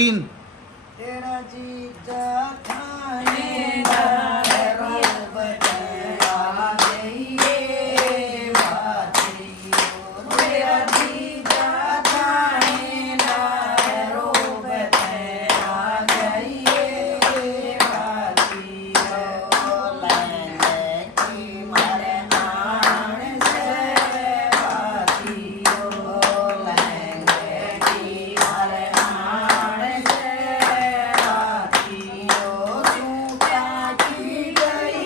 तीन। तेरा जीजा थानेदार रोब तेरा गइए बातियो। तेरा जीजा थानेदार रोब तेरा गइए बातियो। लैंगे की मारे आण से बातियो। लैंगे की मारे आण से बातियो। सूटा की गई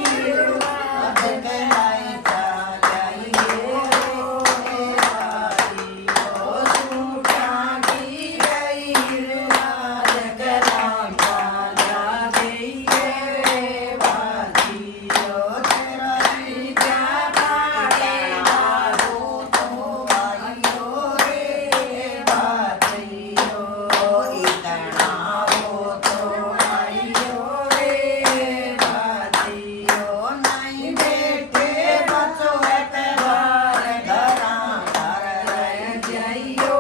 अब गहराई जा जाइए बातियो। सूटा की गई आज गहराई जा जाइए बातियो। तेरा जीजा थानेदार तो आइयो रे बातियो। इतना हो तो आइयो रे बातियो। नहीं बेटे बचो एक बार घरा घर रह जाइयो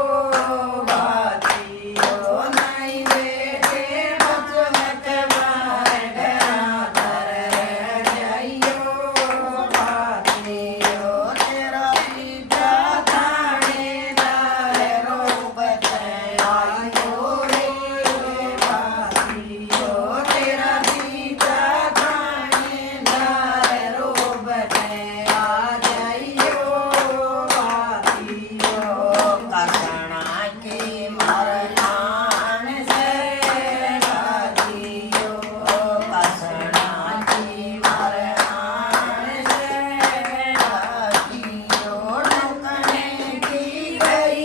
बातियो। नहीं बेटे बचो एक बार घरा घर रह जाइयो बातियो। तेरा जीजा थानेदार रोब आइयो रे बातियो। तेरा जीजा थानेदार रोब आ जाइयो बातियो। कसना के मरनान से बातियो। कसना की मरनान से बातियो। ठोकने की गई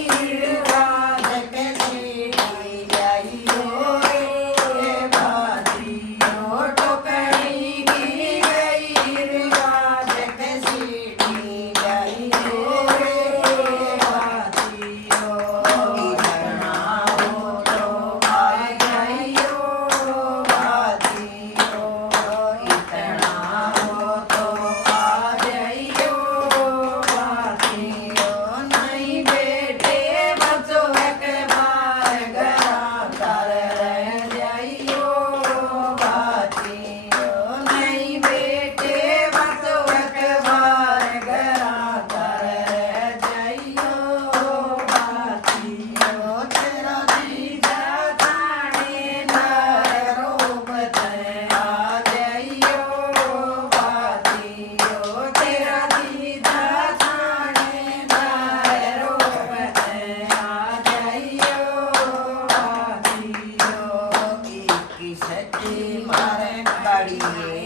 राज के सीढ़ी जाइयो रे बातियो। ठोकने की गई राज के सीढ़ी जाइयो रे बातियो। इतना हो तो आ जाइयो बातियो। इतना हो तो आ जाइयो बातियो। नहीं बेटे बचो एक बार घरा घर रह जाइयो बातियो। नहीं बेटे बचो एक बार घरा घर रह जाइयो बातियो। तेरा जीजा थानेदार रोब आ जाइयो बातियो। तेरा जीजा थानेदार रोब आ जाइयो बातियो। किसकी मारे गाड़िए